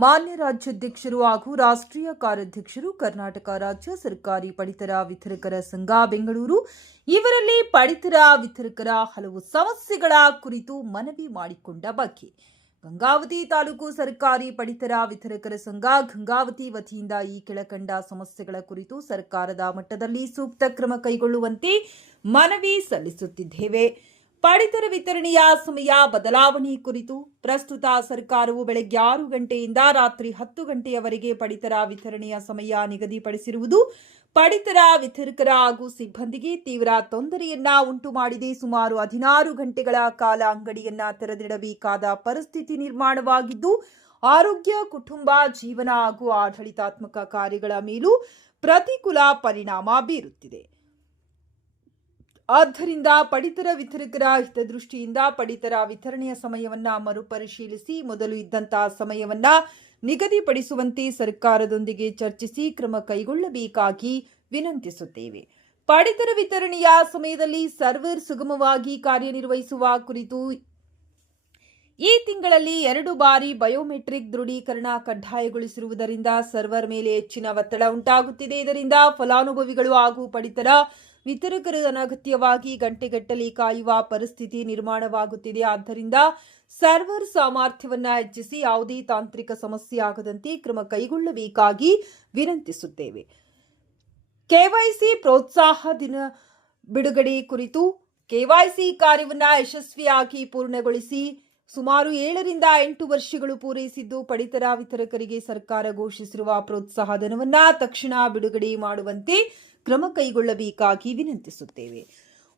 ಮಾನ್ಯ ರಾಜ್ಯಾಧ್ಯಕ್ಷರು ಹಾಗೂ ರಾಷ್ಟ್ರೀಯ ಕಾರ್ಯಾಧ್ಯಕ್ಷರು ಕರ್ನಾಟಕ ರಾಜ್ಯ ಸರ್ಕಾರಿ ಪಡಿತರ ವಿತರಕರ ಸಂಘ ಬೆಂಗಳೂರು ಇವರಲ್ಲಿ ಪಡಿತರ ವಿತರಕರ ಹಲವು ಸಮಸ್ಯೆಗಳ ಕುರಿತು ಮನವಿ ಮಾಡಿಕೊಂಡ ಬಗ್ಗೆ ಗಂಗಾವತಿ ತಾಲೂಕು ಸರ್ಕಾರಿ ಪಡಿತರ ವಿತರಕರ ಸಂಘ ಗಂಗಾವತಿ ವತಿಯಿಂದ ಈ ಕೆಳಕಂಡ ಸಮಸ್ಯೆಗಳ ಕುರಿತು ಸರ್ಕಾರದ ಮಟ್ಟದಲ್ಲಿ ಸೂಕ್ತ ಕ್ರಮ ಕೈಗೊಳ್ಳುವಂತೆ ಮನವಿ ಸಲ್ಲಿಸುತ್ತಿದ್ದೇವೆ. ಪಡಿತರ ವಿತರಣೆಯ ಸಮಯ ಬದಲಾವಣೆ ಕುರಿತು ಪ್ರಸ್ತುತ ಸರ್ಕಾರವು ಬೆಳಗ್ಗೆ 6 ಗಂಟೆಯಿಂದ ರಾತ್ರಿ 10 ಗಂಟೆಯವರೆಗೆ ಪಡಿತರ ವಿತರಣೆಯ ಸಮಯ ನಿಗದಿಪಡಿಸಿರುವುದು ಪಡಿತರ ವಿತರಕರ ಹಾಗೂ ಸಿಬ್ಬಂದಿಗೆ ತೀವ್ರ ತೊಂದರೆಯನ್ನ ಉಂಟು ಮಾಡಿದೆ. ಸುಮಾರು 16 ಗಂಟೆಗಳ ಕಾಲ ಅಂಗಡಿಯನ್ನ ತೆರೆದಿಡಬೇಕಾದ ಪರಿಸ್ಥಿತಿ ನಿರ್ಮಾಣವಾಗಿದ್ದು ಆರೋಗ್ಯ, ಕುಟುಂಬ, ಜೀವನ ಹಾಗೂ ಆಡಳಿತಾತ್ಮಕ ಕಾರ್ಯಗಳ ಮೇಲೂ ಪ್ರತಿಕೂಲ ಪರಿಣಾಮ ಬೀರುತ್ತಿದೆ. ಆದ್ದರಿಂದ ಪಡಿತರ ವಿತರಕರ ಹಿತದೃಷ್ಟಿಯಿಂದ ಪಡಿತರ ವಿತರಣೆಯ ಸಮಯವನ್ನ ಮರುಪರಿಶೀಲಿಸಿ ಮೊದಲು ಇದ್ದಂತಹ ಸಮಯವನ್ನ ನಿಗದಿಪಡಿಸುವಂತೆ ಸರ್ಕಾರದೊಂದಿಗೆ ಚರ್ಚಿಸಿ ಕ್ರಮ ಕೈಗೊಳ್ಳಬೇಕಾಗಿ ವಿನಂತಿಸುತ್ತೇವೆ. ಪಡಿತರ ವಿತರಣೆಯ ಸಮಯದಲ್ಲಿ ಸರ್ವರ್ ಸುಗಮವಾಗಿ ಕಾರ್ಯನಿರ್ವಹಿಸುವ ಕುರಿತು ಈ ತಿಂಗಳಲ್ಲಿ 2 ಬಾರಿ ಬಯೋಮೆಟ್ರಿಕ್ ದೃಢೀಕರಣ ಕಡ್ಡಾಯಗೊಳಿಸಿರುವುದರಿಂದ ಸರ್ವರ್ ಮೇಲೆ ಹೆಚ್ಚಿನ ಒತ್ತಡ ಉಂಟಾಗುತ್ತಿದೆ. ಇದರಿಂದ ಫಲಾನುಭವಿಗಳು ಹಾಗೂ ಪಡಿತರ ವಿತರಕರು ಅನಗತ್ಯವಾಗಿ ಗಂಟೆಗಟ್ಟಲೆ ಕಾಯುವ ಪರಿಸ್ಥಿತಿ ನಿರ್ಮಾಣವಾಗುತ್ತಿದೆ. ಆದ್ದರಿಂದ ಸರ್ವರ್ ಸಾಮರ್ಥ್ಯವನ್ನು ಹೆಚ್ಚಿಸಿ ಯಾವುದೇ ತಾಂತ್ರಿಕ ಸಮಸ್ಯೆ ಆಗದಂತೆ ಕ್ರಮ ಕೈಗೊಳ್ಳಬೇಕಾಗಿ ವಿನಂತಿಸುತ್ತೇವೆ. ಕೆವೈಸಿ ಪ್ರೋತ್ಸಾಹ ದಿನ ಬಿಡುಗಡೆ ಕುರಿತು ಕೆವೈಸಿ ಕಾರ್ಯವನ್ನು ಯಶಸ್ವಿಯಾಗಿ ಪೂರ್ಣಗೊಳಿಸಿ ಸುಮಾರು 7 ರಿಂದ 8 ವರ್ಷಗಳು ಪೂರೈಸಿದ್ದು ಪಡಿತರ ವಿತರಕರಿಗೆ ಸರ್ಕಾರ ಘೋಷಿಸಿರುವ ಪ್ರೋತ್ಸಾಹ ಧನವನ್ನು ತಕ್ಷಣ ಬಿಡುಗಡೆ ಮಾಡುವಂತೆ ಕ್ರಮ ಕೈಗೊಳ್ಳಬೇಕಾಗಿ ವಿನಂತಿಸುತ್ತೇವೆ.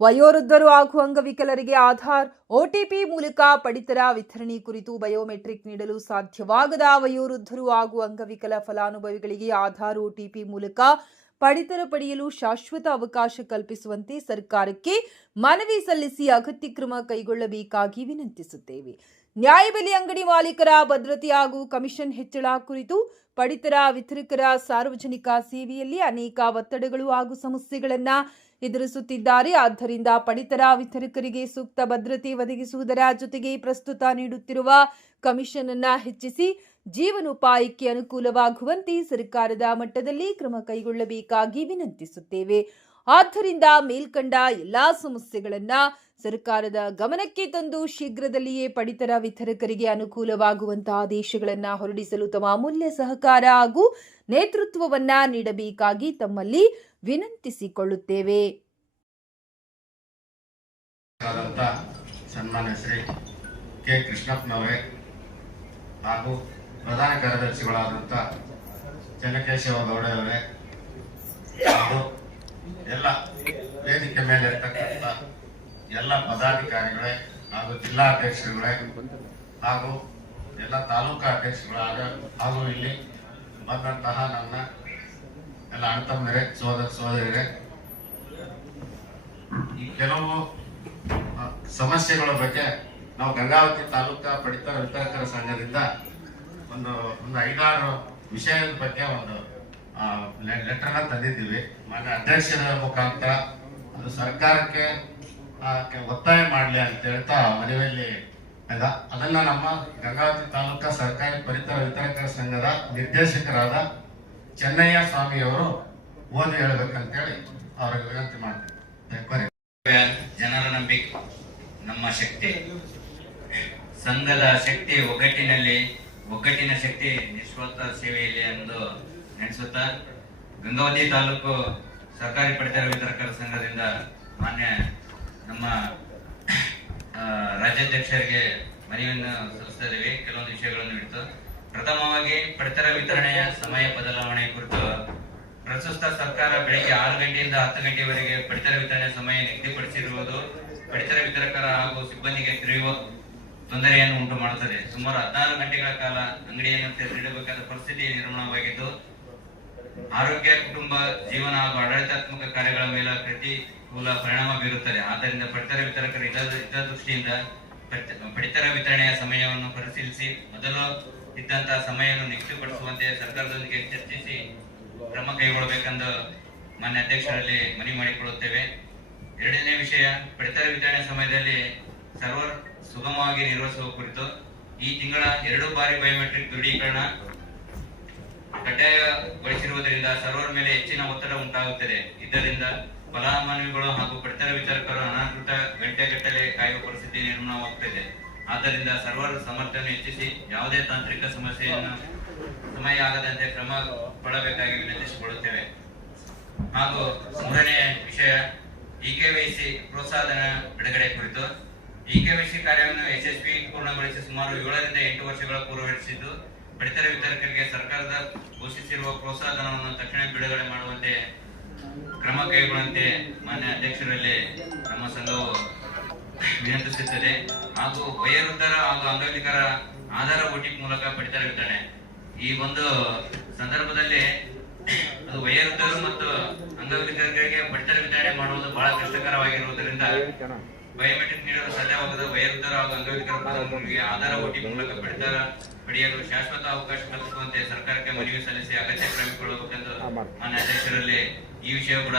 ವಯೋವೃದ್ಧರು ಹಾಗೂ ಅಂಗವಿಕಲರಿಗೆ ಆಧಾರ್ ಒಟಿಪಿ ಮೂಲಕ ಪಡಿತರ ವಿತರಣೆ ಕುರಿತು ಬಯೋಮೆಟ್ರಿಕ್ ನೀಡಲು ಸಾಧ್ಯವಾಗದ ವಯೋವೃದ್ಧರು ಹಾಗೂ ಅಂಗವಿಕಲ ಫಲಾನುಭವಿಗಳಿಗೆ ಆಧಾರ್ ಒಟಿಪಿ ಮೂಲಕ ಪಡಿತರ ಪಡೆಯಲು ಶಾಶ್ವತ ಅವಕಾಶ ಕಲ್ಪಿಸುವಂತೆ ಸರ್ಕಾರಕ್ಕೆ ಮನವಿ ಸಲ್ಲಿಸಿ ಅಗತ್ಯ ಕ್ರಮ ಕೈಗೊಳ್ಳಬೇಕಾಗಿ ವಿನಂತಿಸುತ್ತೇವೆ. ನ್ಯಾಯಬೆಲೆ ಅಂಗಡಿ ಮಾಲೀಕರ ಭದ್ರತೆ ಹಾಗೂ ಕಮಿಷನ್ ಹೆಚ್ಚಳ ಕುರಿತು ಪಡಿತರ ವಿತರಕರ ಸಾರ್ವಜನಿಕ ಸೇವೆಯಲ್ಲಿ ಅನೇಕ ಒತ್ತಡಗಳು ಹಾಗೂ ಸಮಸ್ಯೆಗಳನ್ನು ಎದುರಿಸುತ್ತಿದ್ದಾರೆ. ಆದ್ದರಿಂದ ಪಡಿತರ ವಿತರಕರಿಗೆ ಸೂಕ್ತ ಭದ್ರತೆ ಒದಗಿಸುವುದರ ಜೊತೆಗೆ ಪ್ರಸ್ತುತ ನೀಡುತ್ತಿರುವ ಕಮಿಷನ್ ಅನ್ನು ಹೆಚ್ಚಿಸಿ ಜೀವನೋಪಾಯಕ್ಕೆ ಅನುಕೂಲವಾಗುವಂತೆ ಸರ್ಕಾರದ ಮಟ್ಟದಲ್ಲಿ ಕ್ರಮ ಕೈಗೊಳ್ಳಬೇಕಾಗಿ ವಿನಂತಿಸುತ್ತೇವೆ. ಆದ್ದರಿಂದ ಮೇಲ್ಕಂಡ ಎಲ್ಲಾ ಸಮಸ್ಯೆಗಳನ್ನು ಸರ್ಕಾರದ ಗಮನಕ್ಕೆ ತಂದು ಶೀಘ್ರದಲ್ಲಿಯೇ ಪಡಿತರ ವಿತರಕರಿಗೆ ಅನುಕೂಲವಾಗುವಂತಹ ಆದೇಶಗಳನ್ನು ಹೊರಡಿಸಲು ತಮ್ಮ ಅಮೂಲ್ಯ ಸಹಕಾರ ಹಾಗೂ ನೇತೃತ್ವವನ್ನ ನೀಡಬೇಕಾಗಿ ತಮ್ಮಲ್ಲಿ ವಿನಂತಿಸಿಕೊಳ್ಳುತ್ತೇವೆ. ಸನ್ಮಾನ್ಯ ಶ್ರೀ ಕೆ ಕೃಷ್ಣಪ್ಪನವರೇ ಹಾಗೂ ಪ್ರಧಾನ ಕಾರ್ಯದರ್ಶಿಗಳಾದಂಥ ಚನ್ನಕೇಶವ ಗೌಡರವರೇ ಹಾಗೂ ಎಲ್ಲ ವೇದಿಕೆ ಮೇಲೆ ಇರ್ತಕ್ಕಂಥ ಎಲ್ಲ ಪದಾಧಿಕಾರಿಗಳೇ ಹಾಗೂ ಜಿಲ್ಲಾ ಅಧ್ಯಕ್ಷರುಗಳೇ ಹಾಗೂ ಎಲ್ಲ ತಾಲೂಕಾ ಅಧ್ಯಕ್ಷರುಗಳಾದ ಹಾಗೂ ಇಲ್ಲಿ ಬಂದಂತಹ ನನ್ನ ಎಲ್ಲ ಅಣ್ಣತಮ್ಮರೇ, ಸೋದರಿಯರೇ, ಈ ಕೆಲವು ಸಮಸ್ಯೆಗಳ ಬಗ್ಗೆ ನಾವು ಗಂಗಾವತಿ ತಾಲೂಕಾ ಪಡಿತರ ವಿತರಕರ ಸಂಘದಿಂದ ಒಂದು 5-6 ವಿಷಯದ ಬಗ್ಗೆ ಒಂದು ಲೆಟರ್ನ ತಂದಿದ್ದೀವಿ. ಮಾನ್ಯ ಅಧ್ಯಕ್ಷರ ಮುಖಾಂತರ ಅದು ಸರ್ಕಾರಕ್ಕೆ ಒತ್ತಾಯ ಮಾಡಲಿ ಅಂತ ಹೇಳ್ತಾ ಮನವಿಯಲ್ಲಿ ಅದನ್ನ ನಮ್ಮ ಗಂಗಾವತಿ ತಾಲೂಕಾ ಸರ್ಕಾರಿ ಪಡಿತರ ವಿತರಕರ ಸಂಘದ ನಿರ್ದೇಶಕರಾದ ಚೆನ್ನಯ್ಯ ಸ್ವಾಮಿಯವರು ಓದಿ ಹೇಳ್ಬೇಕಂತೇಳಿ ಅವ್ರಿಗೆ ವಿನಂತಿ ಮಾಡ್ತೇವೆ. ಜನರ ನಂಬಿಕೆ ನಮ್ಮ ಶಕ್ತಿ, ಸಂಘದ ಶಕ್ತಿ ಒಗ್ಗಟ್ಟಿನ ಶಕ್ತಿ ನಿಸ್ವಾರ್ಥ ಸೇವೆಯಲ್ಲಿ ಎಂದು ನಡೆಸುತ್ತಾ ಗಂಗಾವತಿ ತಾಲೂಕು ಸರ್ಕಾರಿ ಪಡಿತರ ವಿತರಕರ ಸಂಘದಿಂದ ಮಾನ್ಯ ನಮ್ಮ ರಾಜ್ಯಾಧ್ಯಕ್ಷರಿಗೆ ಮನವಿಯನ್ನು ಸಲ್ಲಿಸ್ತಾ ಇದ್ದೀವಿ. ಕೆಲವೊಂದು ವಿಷಯಗಳನ್ನು ಇಟ್ಟು ಪ್ರಥಮವಾಗಿ ಪಡಿತರ ವಿತರಣೆಯ ಸಮಯ ಬದಲಾವಣೆ ಕುರಿತು ಪ್ರಸ್ತುತ ಸರ್ಕಾರ ಬೆಳಗ್ಗೆ 6 ಗಂಟೆಯಿಂದ 10 ಗಂಟೆಯವರೆಗೆ ಪಡಿತರ ವಿತರಣೆ ಸಮಯ ನಿಗದಿಪಡಿಸಿರುವುದು ಪಡಿತರ ವಿತರಕರ ಹಾಗೂ ಸಿಬ್ಬಂದಿಗೆ ತೀವ್ರ ತೊಂದರೆಯನ್ನು ಉಂಟು ಮಾಡುತ್ತದೆ. ಸುಮಾರು 16 ಗಂಟೆಗಳ ಕಾಲ ಅಂಗಡಿಯನ್ನು ತೆರೆದಿಡಬೇಕಾದ ಪರಿಸ್ಥಿತಿ ನಿರ್ಮಾಣವಾಗಿದ್ದು ಆರೋಗ್ಯ, ಕುಟುಂಬ, ಜೀವನ ಹಾಗೂ ಆಡಳಿತಾತ್ಮಕ ಕಾರ್ಯಗಳ ಮೇಲೆ ಪ್ರತಿಕೂಲ ಪರಿಣಾಮ ಬೀರುತ್ತದೆ. ಆದ್ದರಿಂದ ಪಡಿತರ ವಿತರಕರ ಹಿತದೃಷ್ಟಿಯಿಂದ ಪಡಿತರ ವಿತರಣೆಯ ಸಮಯವನ್ನು ಪರಿಶೀಲಿಸಿ ಮೊದಲು ಇದ್ದಂತಹ ಸಮಯವನ್ನು ನಿಗದಿಪಡಿಸುವಂತೆ ಸರ್ಕಾರದೊಂದಿಗೆ ಚರ್ಚಿಸಿ ಕ್ರಮ ಕೈಗೊಳ್ಳಬೇಕೆಂದು ಮಾನ್ಯ ಅಧ್ಯಕ್ಷರಲ್ಲಿ ಮನವಿ ಮಾಡಿಕೊಳ್ಳುತ್ತೇವೆ. ಎರಡನೇ ವಿಷಯ, ಪಡಿತರ ವಿತರಣೆ ಸಮಯದಲ್ಲಿ ಸರ್ವರ್ ಸುಗಮವಾಗಿ ನಿರ್ವಹಿಸುವ ಕುರಿತು ಈ ತಿಂಗಳ 2 ಬಾರಿ ಬಯೋಮೆಟ್ರಿಕ್ ದೃಢೀಕರಣ ಕಡ್ಡಾಯಗೊಳಿಸಿರುವುದರಿಂದ ಸರ್ವರ್ ಮೇಲೆ ಹೆಚ್ಚಿನ ಒತ್ತಡ ಉಂಟಾಗುತ್ತದೆ. ಇದರಿಂದ ಫಲಾನುಭವಿಗಳು ಹಾಗೂ ಪಡಿತರ ವಿತರಕರು ಅನಧಿಕೃತ ಗಂಟೆಗಟ್ಟಲೆ ಕಾಯುವ ಪರಿಸ್ಥಿತಿ ನಿರ್ಮಾಣವಾಗುತ್ತದೆ. ಆದ್ದರಿಂದ ಸರ್ವರ್ ಸಾಮರ್ಥ್ಯವನ್ನು ಹೆಚ್ಚಿಸಿ ಯಾವುದೇ ತಾಂತ್ರಿಕ ಸಮಯ ಆಗದಂತೆ ಕ್ರಮ ಕೊಡಬೇಕಾಗಿ ವಿನಂತಿಸಿಕೊಳ್ಳುತ್ತೇವೆ. ಹಾಗೂ ಮೂರನೇ ವಿಷಯ EKYC ಪ್ರೋತ್ಸಾಹಧನ ಬಿಡುಗಡೆ ಕುರಿತು. EKYC ಕಾರ್ಯವನ್ನು ಯಶಸ್ವಿ ಪೂರ್ಣಗೊಳಿಸಿ ಸುಮಾರು 7 ರಿಂದ 8 ವರ್ಷಗಳ ಪೂರ್ವಗೊಳಿಸಿದ್ದು, ಪಡಿತರ ವಿತರಕರಿಗೆ ಸರ್ಕಾರದ ಘೋಷಿಸಿರುವ ಪ್ರೋತ್ಸಾಹಧನವನ್ನು ತಕ್ಷಣ ಬಿಡುಗಡೆ ಮಾಡುವಂತೆ ಕ್ರಮ ಕೈಗೊಳ್ಳುವಂತೆ ಮಾನ್ಯ ಅಧ್ಯಕ್ಷರಲ್ಲಿ ನಮ್ಮ ಸಂಘವು ವಿನಂತಿಸುತ್ತದೆ. ಹಾಗೂ ವಯೋವೃದ್ಧರ ಹಾಗೂ ಅಂಗವಿಕಲರ ಆಧಾರ OTP ಮೂಲಕ ಪಡಿತರ ವಿತರಣೆ. ಈ ಒಂದು ಸಂದರ್ಭದಲ್ಲಿ ಅದು ವಯೋವೃದ್ಧರು ಮತ್ತು ಅಂಗವಿಕಲರಿಗೆ ಪಡಿತರ ವಿತರಣೆ ಮಾಡುವುದು ಬಹಳ ಕಷ್ಟಕರವಾಗಿರುವುದರಿಂದ ಬಯೋಮೆಟ್ರಿಕ್ ನೀಡಲು ಸಾಧ್ಯವಾಗದ ವಯೋವೃದ್ಧರು ಹಾಗೂ ಅಂಗವಿಕಲರ ಫಲಾನುಭವಿಗಳಿಗೆ ಆಧಾರ OTP ಮೂಲಕ ಪಡಿತರ ಪಡೆಯಲು ಶಾಶ್ವತ ಅವಕಾಶ ಕಲ್ಪಿಸುವಂತೆ ಸರ್ಕಾರಕ್ಕೆ ಮನವಿ ಸಲ್ಲಿಸಿ ಅಗತ್ಯ ಕ್ರಮ ಕೈಗೊಳ್ಳಬೇಕೆಂದು ಮಾನ್ಯ ಅಧ್ಯಕ್ಷರಲ್ಲಿ ಈ ವಿಷಯ ಕೂಡ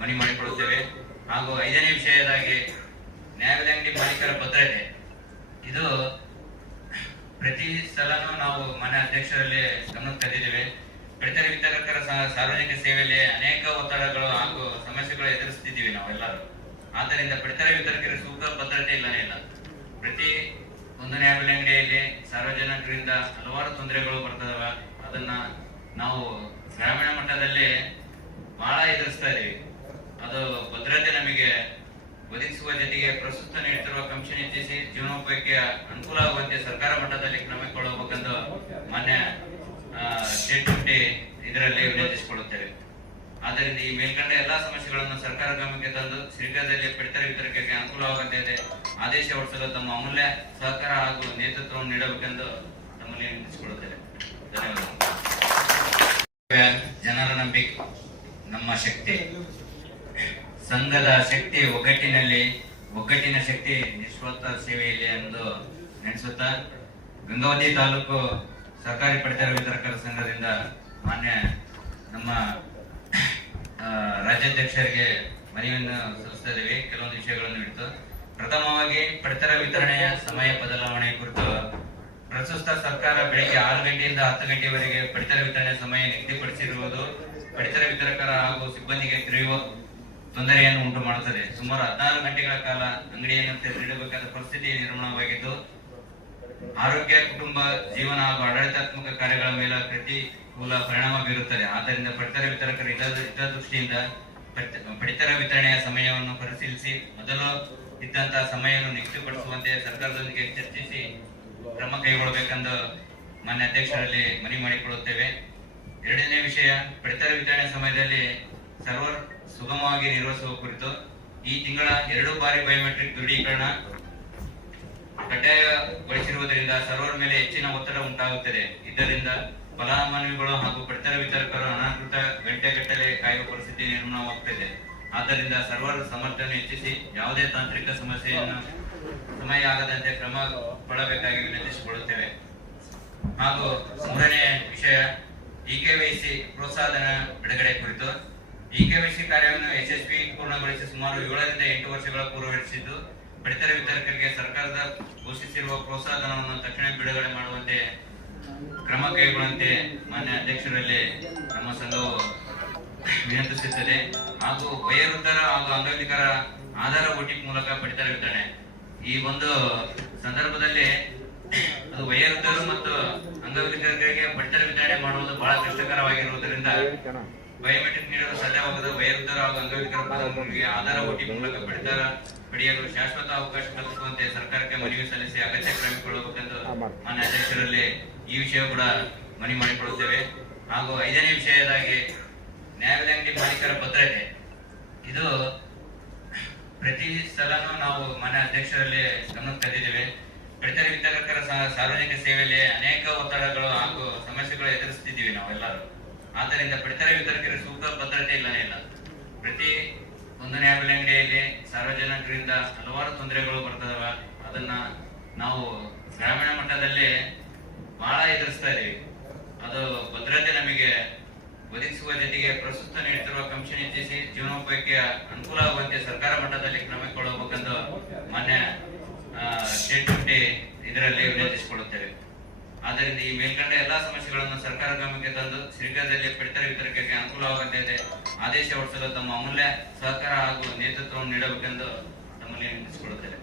ಮನವಿ ಮಾಡಿಕೊಳ್ಳುತ್ತೇವೆ. ಹಾಗೂ 5ನೇ ವಿಷಯದಾಗಿ ನ್ಯಾಯಬೆಲೆ ಅಂಗಡಿ ಮಾಲೀಕರ ಭದ್ರತೆ. ಇದು ಪ್ರತಿ ಸಲನೂ ನಾವು ಮಾನ್ಯ ಅಧ್ಯಕ್ಷರಲ್ಲಿ ಗಮನಕ್ಕೆ ತಂದಿದ್ದೇವೆ. ಪಡಿತರ ವಿತರಕರ ಸಾರ್ವಜನಿಕ ಸೇವೆಯಲ್ಲಿ ಅನೇಕ ಒತ್ತಡಗಳು ಹಾಗೂ ಸಮಸ್ಯೆಗಳು ಎದುರಿಸುತ್ತಿದ್ದೀವಿ ನಾವೆಲ್ಲರೂ. ಆದ್ದರಿಂದ ಪಡಿತರ ವಿತರಕರಿಗೆ ಸೂಕ್ತ ಭದ್ರತೆ ಇಲ್ಲನೇ ಇಲ್ಲ. ಪ್ರತಿ ಒಂದು ನ್ಯಾಯಬೆಲೆ ಅಂಗಡಿಯಲ್ಲಿ ಸಾರ್ವಜನಿಕರಿಂದ ಹಲವಾರು ತೊಂದರೆಗಳು ಬರ್ತದವ. ಅದನ್ನ ನಾವು ಗ್ರಾಮೀಣ ಮಟ್ಟದಲ್ಲಿ ಬಹಳ ಎದುರಿಸ್ತಾ ಇದೀವಿ. ಅದು ಭದ್ರತೆ ನಮಗೆ ಒದಗಿಸುವ ಜೊತೆಗೆ ಪ್ರಸ್ತುತ ನೀಡುತ್ತಿರುವ ಕಮಿಷನ್ ಹೆಚ್ಚಿಸಿ ಜೀವನೋಪಾಯಕ್ಕೆ ಅನುಕೂಲ ಆಗುವಂತೆ ಸರ್ಕಾರ ಮಟ್ಟದಲ್ಲಿ ಕ್ರಮ ಕೊಡಬೇಕೆಂದು ಮಾನ್ಯ ಸ್ಟೇಟ್ ಕಮಿಟಿ ಇದರಲ್ಲಿ ವಿನಂತಿಸಿಕೊಳ್ಳುತ್ತೇವೆ. ಆದ್ದರಿಂದ ಈ ಮೇಲ್ಕಂಡ ಎಲ್ಲಾ ಸಮಸ್ಯೆಗಳನ್ನು ಸರ್ಕಾರ ಗಮನಕ್ಕೆ ತಂದು ಶೀಘ್ರದಲ್ಲಿ ಪಡಿತರ ವಿತರಕರಿಗೆ ಅನುಕೂಲವಾಗುವಂತೆ ಆದೇಶ ಹೊರಡಿಸಲು ತಮ್ಮ ಅಮೂಲ್ಯ ಸಹಕಾರ ಹಾಗೂ ನೇತೃತ್ವವನ್ನು ನೀಡಬೇಕೆಂದು ತಮ್ಮಲ್ಲಿ ವಿನಂತಿಸಿಕೊಳ್ಳುತ್ತೇವೆ. ಧನ್ಯವಾದಗಳು. ಜನರ ನಂಬಿಕೆ ನಮ್ಮ ಶಕ್ತಿ. ಸಂಘದ ಶಕ್ತಿ ಒಗ್ಗಟ್ಟಿನ ಶಕ್ತಿ ನಿಸ್ವಾರ್ಥ ಸೇವೆಯಲ್ಲಿ ಎಂದು ನೆನೆಸುತ್ತಾ ಗಂಗಾವತಿ ತಾಲೂಕು ಸರ್ಕಾರಿ ಪಡಿತರ ವಿತರಕರ ಸಂಘದಿಂದ ಮಾನ್ಯ ನಮ್ಮ ರಾಜ್ಯಾಧ್ಯಕ್ಷರಿಗೆ ಮನವಿಯನ್ನು ಸಲ್ಲಿಸ್ತಾ ಇದ್ದೇವೆ. ಕೆಲವೊಂದು ವಿಷಯಗಳನ್ನು ಹಿಡಿದು ಪ್ರಥಮವಾಗಿ ಪಡಿತರ ವಿತರಣೆಯ ಸಮಯ ಬದಲಾವಣೆ ಕುರಿತು ಪ್ರಸ್ತುತ ಸರ್ಕಾರ ಬೆಳಿಗ್ಗೆ 6 ಗಂಟೆಯಿಂದ 10 ಗಂಟೆವರೆಗೆ ಪಡಿತರ ವಿತರಣೆ ಸಮಯ ನಿಗದಿಪಡಿಸಿರುವುದು ಪಡಿತರ ವಿತರಕರ ಹಾಗೂ ಸಿಬ್ಬಂದಿಗೆ ತೀವ್ರ ತೊಂದರೆಯನ್ನು ಉಂಟು ಮಾಡುತ್ತದೆ. ಸುಮಾರು 14 ಗಂಟೆಗಳ ಕಾಲ ಅಂಗಡಿಯನ್ನು ತೆರೆದಿಡಬೇಕಾದ ಪರಿಸ್ಥಿತಿ ನಿರ್ಮಾಣವಾಗಿದ್ದು, ಆರೋಗ್ಯ, ಕುಟುಂಬ ಜೀವನ ಹಾಗೂ ಆಡಳಿತಾತ್ಮಕ ಕಾರ್ಯಗಳ ಮೇಲೆ ಪ್ರತಿಕೂಲ ಪರಿಣಾಮ ಬೀರುತ್ತದೆ. ಆದ್ದರಿಂದ ಪಡಿತರ ವಿತರಕರ ಹಿತದೃಷ್ಟಿಯಿಂದ ಪಡಿತರ ವಿತರಣೆಯ ಸಮಯವನ್ನು ಪರಿಶೀಲಿಸಿ ಮೊದಲು ಇದ್ದಂತಹ ಸಮಯವನ್ನು ನಿಗದಿಪಡಿಸುವಂತೆ ಸರ್ಕಾರದೊಂದಿಗೆ ಚರ್ಚಿಸಿ ಕ್ರಮ ಕೈಗೊಳ್ಳಬೇಕೆಂದು ಮಾನ್ಯ ಅಧ್ಯಕ್ಷರಲ್ಲಿ ಮನವಿ ಮಾಡಿಕೊಳ್ಳುತ್ತೇವೆ. 2ನೇ ವಿಷಯ ಪಡಿತರ ವಿತರಣೆ ಸಮಯದಲ್ಲಿ ಸರ್ವರ್ ಸುಗಮವಾಗಿ ನಿರ್ವಹಿಸುವ ಕುರಿತು ಈ ತಿಂಗಳ 2 ಬಾರಿ ಬಯೋಮೆಟ್ರಿಕ್ ದೃಢೀಕರಣ ಕಡ್ಡಾಯಗೊಳಿಸಿರುವುದರಿಂದ ಸರ್ವರ್ ಮೇಲೆ ಹೆಚ್ಚಿನ ಒತ್ತಡ ಉಂಟಾಗುತ್ತದೆ. ಇದರಿಂದ ಫಲಾನುಭವಿಗಳು ಹಾಗೂ ಪಡಿತರ ವಿತರಕರು ಅನಧಿಕೃತ ಗಂಟೆಗಟ್ಟಲೆ ಕಾಯುವ ಪರಿಸ್ಥಿತಿ ನಿರ್ಮಾಣವಾಗುತ್ತದೆ. ಆದ್ದರಿಂದ ಸರ್ವರ್ ಸಾಮರ್ಥ್ಯವನ್ನು ಹೆಚ್ಚಿಸಿ ಯಾವುದೇ ತಾಂತ್ರಿಕ ಸಮಯ ಆಗದಂತೆ ಕ್ರಮ ಕೊಡಬೇಕಾಗಿ ವಿನಂತಿಸಿಕೊಳ್ಳುತ್ತೇವೆ. ಹಾಗೂ ಮೂರನೇ ವಿಷಯ EKYC ಪ್ರೋತ್ಸಾಹಧನ ಬಿಡುಗಡೆ ಕುರಿತು. EKYC ಕಾರ್ಯವನ್ನು ಯಶಸ್ವಿ ಪೂರ್ಣಗೊಳಿಸಿ ಸುಮಾರು 7 ರಿಂದ 8 ವರ್ಷಗಳ ಪೂರ್ವಗೊಳಿಸಿದ್ದು, ಪಡಿತರ ವಿತರಕರಿಗೆ ಸರ್ಕಾರದ ಘೋಷಿಸಿರುವ ಪ್ರೋತ್ಸಾಹಧನವನ್ನು ತಕ್ಷಣ ಬಿಡುಗಡೆ ಮಾಡುವಂತೆ ಕ್ರಮ ಕೈಗೊಳ್ಳುವಂತೆ ಮಾನ್ಯ ಅಧ್ಯಕ್ಷರಲ್ಲಿ ನಮ್ಮ ಸಂಘವು ವಿನಂತಿಸುತ್ತದೆ. ಹಾಗೂ ವಯೋವೃದ್ಧರ ಹಾಗೂ ಅಂಗವಿಕಲರ ಆಧಾರ OTP ಮೂಲಕ ಪಡಿತರ ವಿತರಣೆ. ಈ ಒಂದು ಸಂದರ್ಭದಲ್ಲಿ ಅದು ವಯೋವೃದ್ಧರು ಮತ್ತು ಅಂಗವಿಕಲರಿಗೆ ಪಡಿತರ ವಿತರಣೆ ಮಾಡುವುದು ಬಹಳ ಕಷ್ಟಕರವಾಗಿರುವುದರಿಂದ ಬಯೋಮೆಟ್ರಿಕ್ ನೀಡಲು ಸಾಧ್ಯವಾಗದ ವಯೋವೃದ್ಧರು ಹಾಗೂ ಅಂಗವಿಕಲರ ಫಲಾನುಭವಿಗಳಿಗೆ ಆಧಾರ OTP ಮೂಲಕ ಪಡಿತರ ಪಡೆಯಲು ಶಾಶ್ವತ ಅವಕಾಶ ಕಲ್ಪಿಸುವಂತೆ ಸರ್ಕಾರಕ್ಕೆ ಮನವಿ ಸಲ್ಲಿಸಿ ಅಗತ್ಯ ಕ್ರಮ ಕೈಗೊಳ್ಳಬೇಕೆಂದು ಮಾನ್ಯ ಅಧ್ಯಕ್ಷರಲ್ಲಿ ಈ ವಿಷಯ ಕೂಡ ಮನವಿ ಮಾಡಿಕೊಳ್ಳುತ್ತೇವೆ. ಹಾಗೂ 5ನೇ ವಿಷಯದಾಗಿ ನ್ಯಾಯಬೆಲೆ ಅಂಗಡಿ ಮಾಲೀಕರ ಭದ್ರತೆ. ಇದು ಪ್ರತಿ ಸಲನೂ ನಾವು ಮಾನ್ಯ ಅಧ್ಯಕ್ಷರಲ್ಲಿ ಗಮನಕ್ಕೆ ತಂದಿದ್ದೇವೆ. ಪಡಿತರ ವಿತರಕರ ಸಾರ್ವಜನಿಕ ಸೇವೆಯಲ್ಲಿ ಅನೇಕ ಒತ್ತಡಗಳು ಹಾಗೂ ಸಮಸ್ಯೆಗಳು ಎದುರಿಸುತ್ತಿದ್ದೀವಿ ನಾವೆಲ್ಲರೂ. ಆದ್ದರಿಂದ ಪಡಿತರ ವಿತರಕರಿಗೆ ಸೂಕ್ತ ಭದ್ರತೆ ಇಲ್ಲನೇ ಇಲ್ಲ. ಪ್ರತಿ ಒಂದು ನ್ಯಾಯಬೆಲೆ ಅಂಗಡಿಯಲ್ಲಿ ಸಾರ್ವಜನಿಕರಿಂದ ಹಲವಾರು ತೊಂದರೆಗಳು ಬರ್ತದವ. ಅದನ್ನ ನಾವು ಗ್ರಾಮೀಣ ಮಟ್ಟದಲ್ಲಿ ಬಹಳ ಎದುರಿಸ್ತಾ ಇದೀವಿ. ಅದು ಭದ್ರತೆ ನಮಗೆ ಒದಗಿಸುವ ಜೊತೆಗೆ ಪ್ರಸ್ತುತ ನೀಡುತ್ತಿರುವ ಕಮಿಷನ್ ಹೆಚ್ಚಿಸಿ ಜೀವನೋಪಾಯಕ್ಕೆ ಅನುಕೂಲ ಆಗುವಂತೆ ಸರ್ಕಾರ ಮಟ್ಟದಲ್ಲಿ ಕ್ರಮ ಕೊಡಬೇಕೆಂದು ಮಾನ್ಯ ಸ್ಟೇಟ್ ಕಮಿಟಿ ಇದರಲ್ಲಿ ವಿನಂತಿಸಿಕೊಳ್ಳುತ್ತೇವೆ. ಆದ್ದರಿಂದ ಈ ಮೇಲ್ಕಂಡ ಎಲ್ಲಾ ಸಮಸ್ಯೆಗಳನ್ನು ಸರ್ಕಾರ ಗಮನಕ್ಕೆ ತಂದು ಶೀಘ್ರದಲ್ಲೇ ಪಡಿತರ ವಿತರಕರಿಗೆ ಅನುಕೂಲವಾಗುವಂತೆ ಆದೇಶ ಹೊರಡಿಸಲು ತಮ್ಮ ಅಮೂಲ್ಯ ಸಹಕಾರ ಹಾಗೂ ನೇತೃತ್ವವನ್ನು ನೀಡಬೇಕೆಂದು ತಮ್ಮಲ್ಲಿ ವಿನಂತಿಸಿಕೊಳ್ಳುತ್ತೇವೆ.